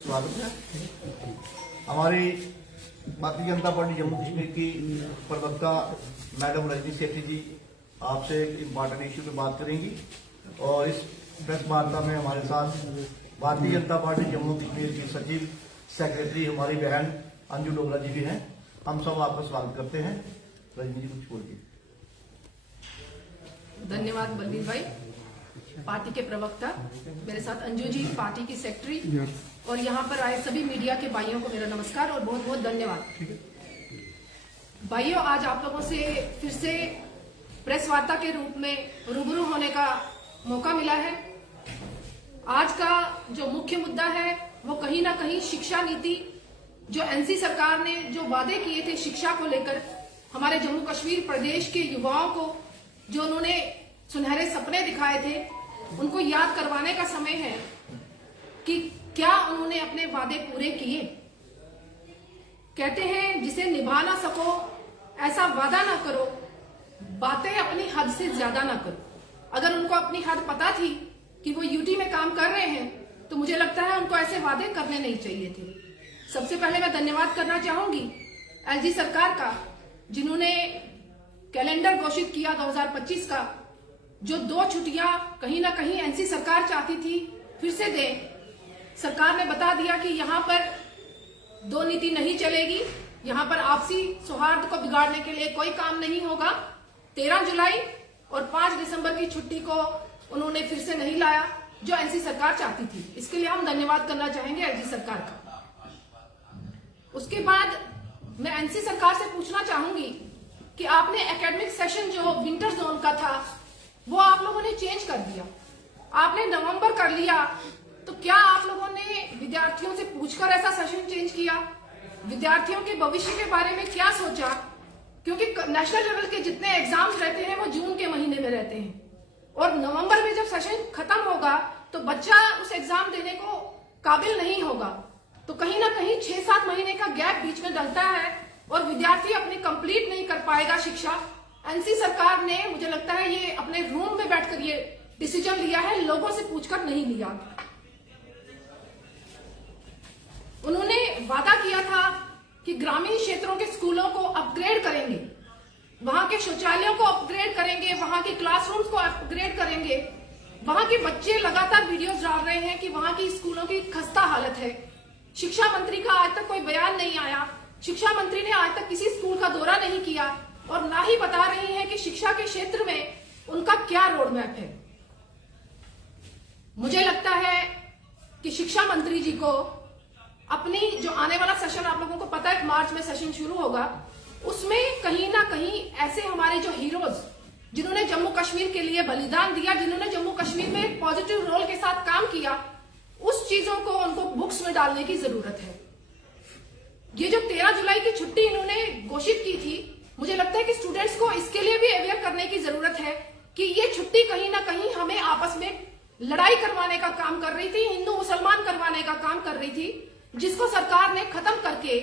स्वागत है। हमारी भारतीय जनता पार्टी जम्मू कश्मीर की प्रवक्ता मैडम रजनी सेठी जी आपसे एक इम्पॉर्टेंट इश्यू पे बात करेंगी और इस प्रेस वार्ता में हमारे साथ भारतीय जनता पार्टी जम्मू कश्मीर की सचिव सेक्रेटरी हमारी बहन अंजू डोगरा जी भी हैं। हम सब आपका स्वागत करते हैं। रजनी जी कुछ बोलिए। धन्यवाद बलवीर भाई, पार्टी के प्रवक्ता, मेरे साथ अंजू जी पार्टी की सेक्रेटरी और यहाँ पर आए सभी मीडिया के भाइयों को मेरा नमस्कार और बहुत बहुत धन्यवाद। भाइयों, आज आप लोगों से फिर से प्रेस वार्ता के रूप में रूबरू होने का मौका मिला है। आज का जो मुख्य मुद्दा है वो कहीं ना कहीं शिक्षा नीति, जो एनसी सरकार ने जो वादे किए थे शिक्षा को लेकर हमारे जम्मू कश्मीर प्रदेश के युवाओं को, जो उन्होंने सुनहरे सपने दिखाए थे, उनको याद करवाने का समय है कि क्या उन्होंने अपने वादे पूरे किए। कहते हैं जिसे निभा ना सको ऐसा वादा ना करो, बातें अपनी हद से ज्यादा ना करो। अगर उनको अपनी हद पता थी कि वो यूटी में काम कर रहे हैं तो मुझे लगता है उनको ऐसे वादे करने नहीं चाहिए थे। सबसे पहले मैं धन्यवाद करना चाहूंगी एलजी सरकार का, जिन्होंने कैलेंडर घोषित किया 2025 का, जो 2 छुट्टियां कहीं ना कहीं एनसी सरकार चाहती थी फिर से दें। सरकार ने बता दिया कि यहाँ पर 2 नीति नहीं चलेगी, यहाँ पर आपसी सौहार्द को बिगाड़ने के लिए कोई काम नहीं होगा। 13 जुलाई और 5 दिसंबर की छुट्टी को उन्होंने फिर से नहीं लाया जो एनसी सरकार चाहती थी। इसके लिए हम धन्यवाद करना चाहेंगे एलजी सरकार का। उसके बाद मैं एनसी सरकार से पूछना चाहूंगी कि आपने एकेडमिक सेशन जो विंटर जोन का था वो आप लोगों ने चेंज कर दिया, आपने नवंबर कर लिया, तो क्या आप लोगों ने विद्यार्थियों से पूछकर ऐसा सेशन चेंज किया? विद्यार्थियों के भविष्य के बारे में क्या सोचा? क्योंकि नेशनल लेवल के जितने एग्जाम्स रहते हैं वो जून के महीने में रहते हैं और नवंबर में जब सेशन खत्म होगा तो बच्चा उस एग्जाम देने को काबिल नहीं होगा, तो कहीं ना कहीं 6-7 महीने का गैप बीच में डलता है और विद्यार्थी अपनी कंप्लीट नहीं कर पाएगा शिक्षा। एनसी सरकार ने, मुझे लगता है, ये अपने रूम में बैठकर ये डिसीजन लिया है, लोगों से पूछकर नहीं लिया। उन्होंने वादा किया था कि ग्रामीण क्षेत्रों के स्कूलों को अपग्रेड करेंगे, वहां के शौचालयों को अपग्रेड करेंगे, वहां के क्लासरूम्स को अपग्रेड करेंगे। वहां के बच्चे लगातार वीडियोस डाल रहे हैं कि वहां की स्कूलों की खस्ता हालत है। शिक्षा मंत्री का आज तक कोई बयान नहीं आया, शिक्षा मंत्री ने आज तक किसी स्कूल का दौरा नहीं किया और ना ही बता रही है कि शिक्षा के क्षेत्र में उनका क्या रोड मैप है। मुझे लगता है कि शिक्षा मंत्री जी को अपनी जो आने वाला सेशन, आप लोगों को पता है मार्च में सेशन शुरू होगा, उसमें कहीं ना कहीं ऐसे हमारे जो हीरोज, जिन्होंने जम्मू कश्मीर के लिए बलिदान दिया, जिन्होंने जम्मू कश्मीर में एक पॉजिटिव रोल के साथ काम किया, उस चीजों को उनको बुक्स में डालने की जरूरत है। ये जो 13 जुलाई की छुट्टी इन्होंने घोषित की थी, मुझे लगता है कि स्टूडेंट्स को इसके लिए भी अवेयर करने की जरूरत है कि ये छुट्टी कहीं ना कहीं हमें आपस में लड़ाई करवाने का काम कर रही थी, हिंदू मुसलमान करवाने का काम कर रही थी, जिसको सरकार ने खत्म करके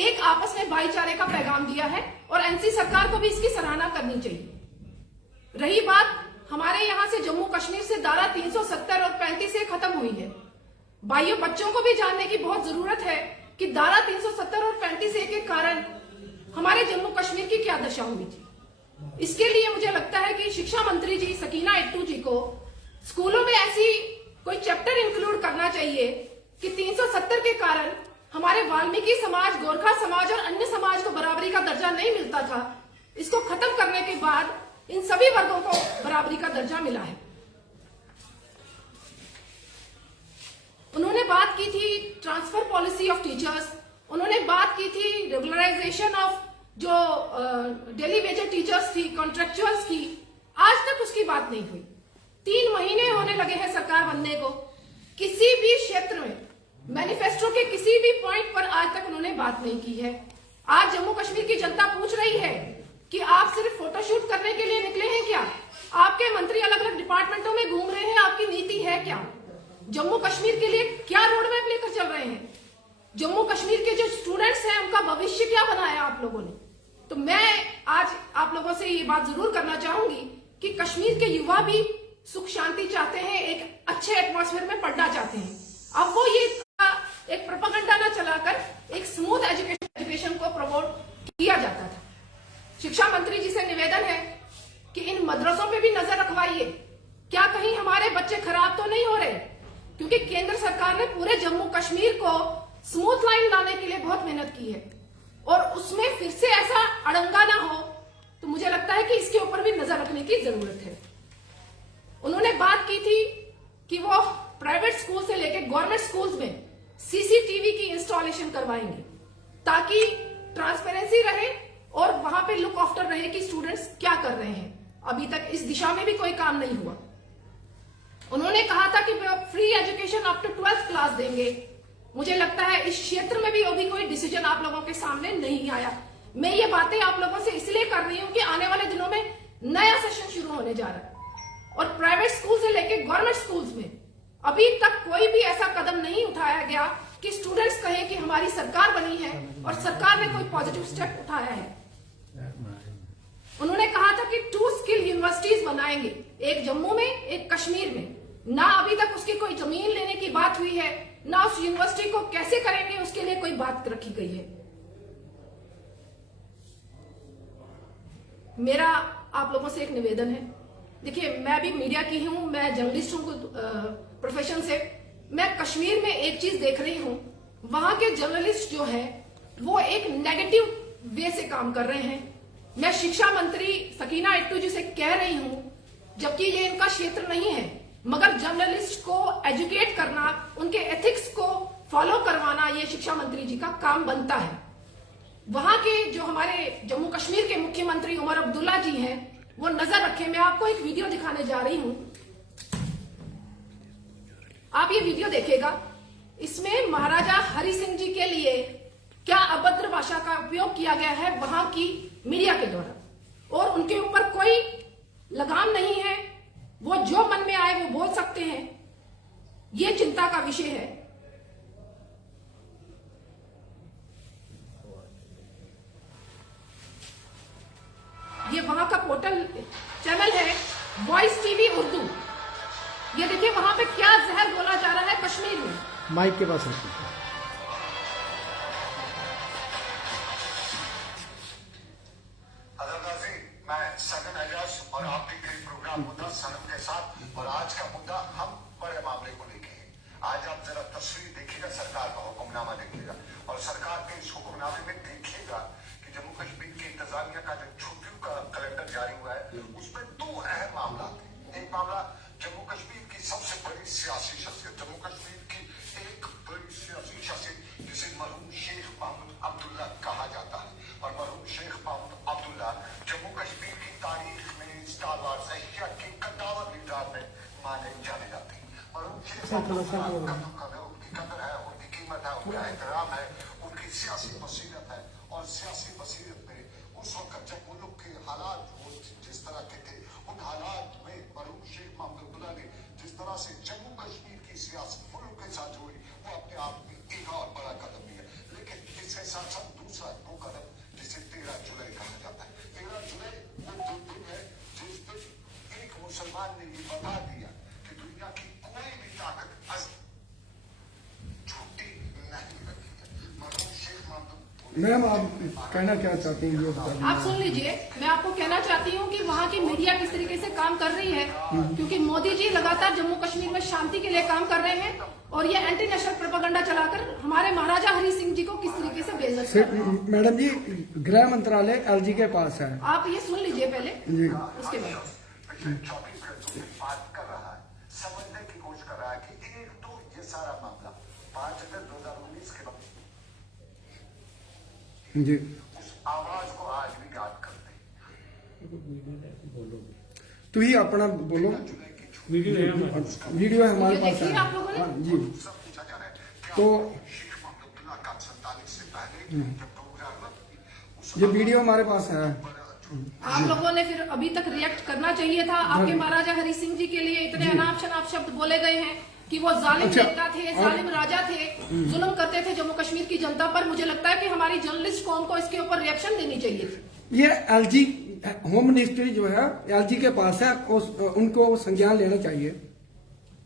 एक आपस में भाईचारे का पैगाम दिया है और एनसी सरकार को भी इसकी सराहना करनी चाहिए। रही बात हमारे यहाँ से जम्मू कश्मीर से धारा 370 और 35 खत्म हुई है। भाइयों, बच्चों को भी जानने की बहुत जरूरत है कि धारा 370 और 35 के कारण हमारे जम्मू कश्मीर की क्या दशा हुई थी। इसके लिए मुझे लगता है कि शिक्षा मंत्री जी सकीना इट्टू जी को स्कूलों में ऐसी कोई चैप्टर इंक्लूड करना चाहिए कि 370 के कारण हमारे वाल्मीकि समाज, गोरखा समाज और अन्य समाज को बराबरी का दर्जा नहीं मिलता था। इसको खत्म करने के बाद इन सभी वर्गों को बराबरी का दर्जा मिला है। उन्होंने बात की थी ट्रांसफर पॉलिसी ऑफ टीचर्स, उन्होंने बात की थी रेगुलराइजेशन ऑफ जो डेली वेजेड टीचर्स थी, कॉन्ट्रेक्चुअल्स की। आज तक उसकी बात नहीं हुई। 3 महीने होने लगे हैं सरकार बनने को, किसी भी क्षेत्र में मैनिफेस्टो के किसी भी पॉइंट पर आज तक उन्होंने बात नहीं की है। आज जम्मू कश्मीर की जनता पूछ रही है कि आप सिर्फ फोटोशूट करने के लिए निकले हैं क्या? आपके मंत्री अलग अलग डिपार्टमेंटों में घूम रहे हैं, आपकी नीति है क्या? जम्मू कश्मीर के लिए क्या रोड मैप लेकर चल रहे हैं? जम्मू कश्मीर के जो स्टूडेंट्स हैं उनका भविष्य क्या बनाया आप लोगों ने? तो मैं आज आप लोगों से ये बात जरूर करना चाहूंगी कि कश्मीर के युवा भी सुख शांति चाहते हैं, एक अच्छे एटमॉस्फेयर में पढ़ना चाहते हैं। अब वो ये निवेदन है कि इन मदरसों पे भी नजर रखवाइए, क्या कहीं हमारे बच्चे खराब तो नहीं हो रहे? क्योंकि केंद्र सरकार ने पूरे जम्मू कश्मीर को स्मूथ लाइन लाने के लिए बहुत मेहनत की है और उसमें फिर से ऐसा अड़ंगा ना हो, तो मुझे लगता है कि इसके ऊपर भी नजर रखने की जरूरत है। उन्होंने बात की थी कि वो प्राइवेट स्कूल से लेकर गवर्नमेंट स्कूल्स में सीसीटीवी की इंस्टॉलेशन करवाएंगे ताकि ट्रांसपेरेंसी रहे और वहां पे लुक आफ्टर रहे कि स्टूडेंट्स क्या कर रहे हैं। अभी तक इस दिशा में भी कोई काम नहीं हुआ। उन्होंने कहा था कि free education up to 12th class देंगे। मुझे लगता है इस क्षेत्र में भी अभी कोई डिसीजन आप लोगों के सामने नहीं आया। मैं ये बातें आप लोगों से इसलिए कर रही हूं कि आने वाले दिनों में नया सेशन शुरू होने जा रहा है और प्राइवेट स्कूल से लेकर गवर्नमेंट स्कूल्स में अभी तक कोई भी ऐसा कदम नहीं उठाया गया कि स्टूडेंट्स कहें कि हमारी सरकार बनी है और सरकार ने कोई पॉजिटिव स्टेप उठाया है। उन्होंने कहा था कि 2 स्किल यूनिवर्सिटीज बनाएंगे, एक जम्मू में एक कश्मीर में। ना अभी तक उसकी कोई जमीन लेने की बात हुई है, ना उस यूनिवर्सिटी को कैसे करेंगे उसके लिए कोई बात रखी गई है। मेरा आप लोगों से एक निवेदन है, देखिए मैं भी मीडिया की हूं, मैं जर्नलिस्ट हूं प्रोफेशन से। मैं कश्मीर में एक चीज देख रही हूं, वहां के जर्नलिस्ट जो है वो एक नेगेटिव वे से काम कर रहे हैं। मैं शिक्षा मंत्री सकीना इट्टू जी से कह रही हूं, जबकि ये इनका क्षेत्र नहीं है, मगर जर्नलिस्ट को एजुकेट करना, उनके एथिक्स को फॉलो करवाना ये शिक्षा मंत्री जी का काम बनता है। वहां के जो हमारे जम्मू कश्मीर के मुख्यमंत्री उमर अब्दुल्ला जी हैं, वो नजर रखें। मैं आपको एक वीडियो दिखाने जा रही हूं, आप ये वीडियो देखिएगा। इसमें महाराजा हरि सिंह जी के लिए क्या अभद्र भाषा का उपयोग किया गया है वहां की मीडिया के द्वारा, और उनके ऊपर कोई लगाम नहीं है, वो जो मन में आए वो बोल सकते हैं। ये चिंता का विषय है। ये वहां का पोर्टल चैनल है वॉइस टीवी उर्दू। ये देखिए वहां पे क्या जहर बोला जा रहा है कश्मीर में। माइक के पास रखिए। मैं सदन एजाज और आप देख रहे प्रोग्राम मुद्दा सनम के साथ, और आज का मुद्दा हम बड़े मामले को लेके है। आज आप जरा तस्वीर देखिएगा, सरकार का हुक्मनामा देखिएगा, और सरकार के इस हुक्मनामे में देखिएगा कि जम्मू कश्मीर की इंतजामिया का जो छुट्टियों का कैलेंडर जारी हुआ है, उसमें 2 अहम मामला थे। एक मामला जम्मू कश्मीर की सबसे बड़ी सियासी शख्सियत, जम्मू कश्मीर की एक बड़ी सियासी शख्सियत जिसे मरहूम शेख महमूद अब्दुल्ला कहा जाता है, और मरहूम शेख महमूद अब्दुल्ला जम्मू कश्मीर की तारीख में स्टार वार्स एशिया के कद्दावर लीडर में माने जाने जाते हैं। मरहूम शेख अब्दुल्ला उनकी कदर है, उनकी कीमत है, उनका एहतराम है, उनकी सियासी बसीरत है, और सियासी बसीरत में उस वक्त जब मुल्क के हालात जिस तरह के थे, उन हालात में मरहूम शेख महमूद अब्दुल्ला ने जिस तरह से जम्मू कश्मीर की सियासत मुल्क के साथ जोड़ी, वो अपने आप में एक और बड़ा कदम लिया। लेकिन इसके साथ साथ दूसरा वो कदम जिसे 13 जुलाई कहा जाता है। 13 जुलाई वो दिन है जिस दिन एक मुसलमान ने ये बता दिया कि दुनिया की कोई भी ताकत छुट्टी नहीं रखी है। मरहूम शेख महमूद मैम आप कहना क्या चाहती हैं ये बता दीजिए। आप सुन लीजिए, मैं आपको कहना चाहती हूँ कि वहाँ की मीडिया किस तरीके से काम कर रही है, क्योंकि मोदी जी लगातार जम्मू कश्मीर में शांति के लिए काम कर रहे हैं, और ये एंटी नेशनल प्रोपेगेंडा चलाकर हमारे महाराजा हरि सिंह जी को किस तरीके से बेइज्जत कर रहे हैं। मैडम जी, गृह मंत्रालय एलजी के पास है। आप ये सुन लीजिए पहले, जी उसके बाद। पिछले 24 घंटों से बात कर रहा है, समझने की कोशिश कर रहा है कि एक तो ये सारा मामला 5 अगस्त 2019 के वक्त जी उस आवाज को आज भी याद करते हैं। तो ही अपना बोलो। वीडियो है हमारे पास देखिए आप लोगों ने? हाँ, जी सब पूछा जा रहा है तो शेख महमूद अब्दुल्ला का 47 से पहले जब 2000 ये वीडियो हमारे पास है। आप लोगों ने फिर अभी तक रिएक्ट करना चाहिए था। आपके महाराजा हरि सिंह जी के लिए इतने अनाप शनाप शब्द बोले गए हैं कि वो जालिम अच्छा, नेता थे, जालिम राजा थे, जुल्म करते थे जम्मू कश्मीर की जनता पर। मुझे लगता है कि हमारी जर्नलिस्ट कौम को इसके ऊपर रिएक्शन देनी चाहिए थी। ये एलजी होम मिनिस्ट्री जो है एलजी के पास है, उनको संज्ञान लेना चाहिए।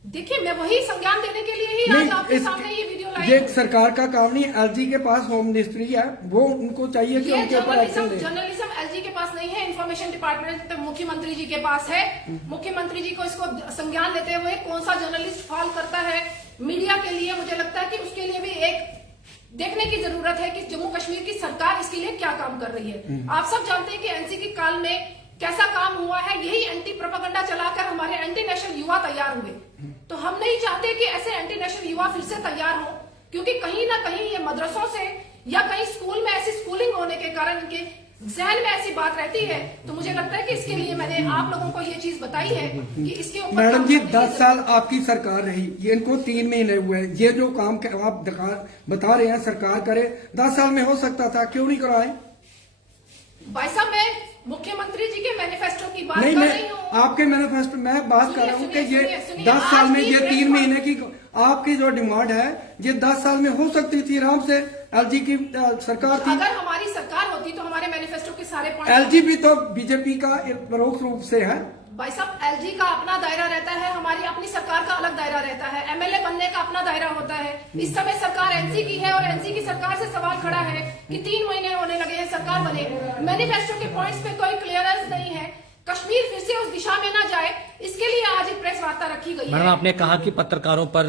देखिए, मैं वही संज्ञान देने के लिए ही आज आपके सामने ये वीडियो लाई ये हूं। सरकार का काम नहीं, एलजी के पास होम मिनिस्ट्री है, वो उनको चाहिए कि ये उनके ऊपर एक्शन ले। जर्नलिज्म एलजी के पास नहीं है, इंफॉर्मेशन डिपार्टमेंट मुख्यमंत्री जी के पास है। मुख्यमंत्री जी को इसको संज्ञान लेते हुए कौन सा जर्नलिस्ट फॉल करता है मीडिया के लिए, मुझे लगता है कि उसके लिए भी एक देखने की जरूरत है कि जम्मू कश्मीर की सरकार इसके लिए क्या काम कर रही है। आप सब जानते हैं कि एनसी के काल में कैसा काम हुआ है, यही एंटी प्रोपेगेंडा चलाकर हमारे एंटी नेशनल युवा तैयार हुए। तो हम नहीं चाहते कि ऐसे एंटी नेशनल युवा फिर से तैयार हो, क्योंकि कहीं ना कहीं ये मदरसों से या कहीं स्कूल में ऐसी स्कूलिंग होने के कारण इनके जहन में ऐसी बात रहती है। तो मुझे लगता है कि इसके लिए मैंने आप लोगों को ये चीज बताई है कि इसके ऊपर मैडम जी 10 साल आपकी सरकार रही, ये इनको 3 महीने हुए हैं, ये जो काम आप बता रहे हैं सरकार करे, 10 साल में हो सकता था, क्यों नहीं कराए? भाई साहब, मैं मुख्यमंत्री जी के मैनिफेस्टो की बात नहीं, कर मैं रही हूँ। आपके मैनिफेस्टो में बात कर रहा हूँ कि ये सुनिए, 10 साल में आज ये भी 3 महीने की आपकी जो डिमांड है, ये 10 साल में हो सकती थी आराम से। एलजी की सरकार थी, अगर हमारी सरकार होती तो हमारे मैनिफेस्टो के सारे पॉइंट। एलजी भी तो बीजेपी का परोक्ष रूप से है। भाई साहब, एलजी का अपना दायरा रहता है, हमारी अपनी सरकार का अलग दायरा रहता है, एमएलए बनने का अपना दायरा होता है। इस समय सरकार एनसी की है और एनसी की सरकार से सवाल खड़ा है कि 3 महीने होने लगे हैं सरकार बने, मैनिफेस्टो के पॉइंट्स पे कोई क्लियरेंस नहीं है, कश्मीर फिर से उस दिशा में ना जाए, इसके लिए आज एक प्रेस वार्ता रखी गई मैडम, है। आपने कहा कि पत्रकारों पर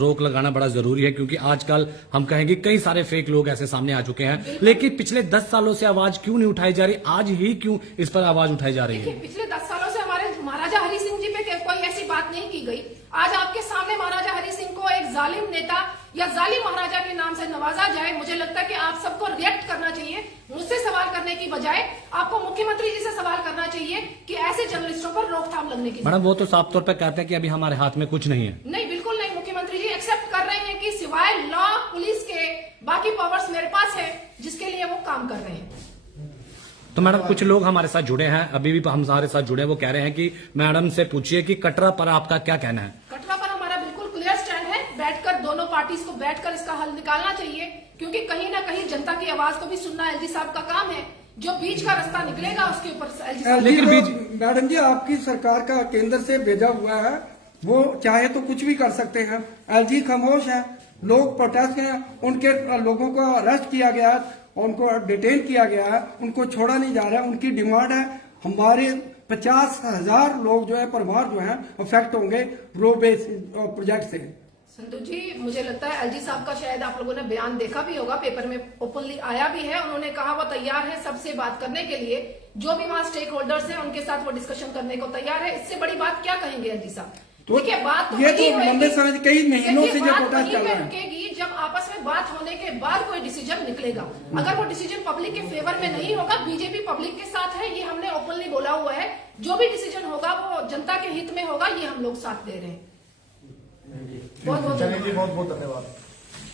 रोक लगाना बड़ा जरूरी है, क्योंकि आजकल हम कहेंगे कई सारे फेक लोग ऐसे सामने आ चुके हैं, लेकिन पिछले 10 सालों से आवाज क्यों नहीं उठाई जा रही, आज ही क्यों इस पर आवाज उठाई जा रही है? देखिए, पिछले 10 सालों से हमारे महाराजा हरि सिंह जी पे कोई ऐसी बात नहीं की गई। आज आपके सामने महाराजा हरि सिंह को एक जालिम नेता या जालिम महाराजा के नाम से नवाजा जाए, मुझे लगता है कि आप सबको रिएक्ट करना चाहिए। मुझसे सवाल करने की बजाय आपको मुख्यमंत्री जी से सवाल करना चाहिए कि ऐसे जर्नलिस्टों पर रोकथाम लगने की। मैडम, वो तो साफ तौर पर कहते हैं कि अभी हमारे हाथ में कुछ नहीं है। नहीं, बिल्कुल नहीं। मुख्यमंत्री जी एक्सेप्ट कर रहे हैं कि सिवाय लॉ पुलिस के बाकी पावर्स मेरे पास है, जिसके लिए वो काम कर रहे हैं। तो मैडम, कुछ लोग हमारे साथ जुड़े हैं, अभी भी हमारे साथ जुड़े हैं, वो कह रहे हैं कि मैडम से पूछिए कि कटरा पर आपका क्या कहना है? कटरा पर हमारा बिल्कुल क्लियर स्टैंड है, बैठकर दोनों पार्टीज को बैठकर इसका हल निकालना चाहिए, क्योंकि कहीं ना कहीं जनता की आवाज को भी सुनना एलजी साहब का काम है। जो बीच का रास्ता निकलेगा उसके ऊपर एलजी साहब। लेकिन मैडम जी, आपकी सरकार का केंद्र से भेजा हुआ है, वो चाहे तो कुछ भी कर सकते हैं। एलजी खामोश है, लोग प्रोटेस्ट हैं, उनके लोगों को अरेस्ट किया गया है, उनको डिटेन किया गया है, उनको छोड़ा नहीं जा रहा है। उनकी डिमांड है हमारे 50,000 लोग जो है परिवार जो है अफेक्ट होंगे ब्रो बेस प्रोजेक्ट से। संतोष जी, मुझे लगता है एलजी साहब का शायद आप लोगों ने बयान देखा भी होगा, पेपर में ओपनली आया भी है। उन्होंने कहा वो तैयार है सबसे बात करने के लिए, जो भी वहाँ स्टेक होल्डर्स हैं उनके साथ वो डिस्कशन करने को तैयार है। इससे बड़ी बात क्या कहेंगे एलजी साहब? तो देखिए, बात तो ये वही तो होएगी। लंबे समय कई महीनों से देखिए, ये बात प्रोटेस्ट चल वहीं पे रहा है। रुकेगी जब आपस में बात होने के बाद कोई डिसीजन निकलेगा। अगर वो डिसीजन पब्लिक के फेवर में नहीं होगा, बीजेपी पब्लिक के साथ है, ये हमने ओपनली बोला हुआ है। जो भी डिसीजन होगा वो जनता के हित में होगा, ये हम लोग साथ दे रहे हैं। बहुत बहुत बहुत बहुत धन्यवाद।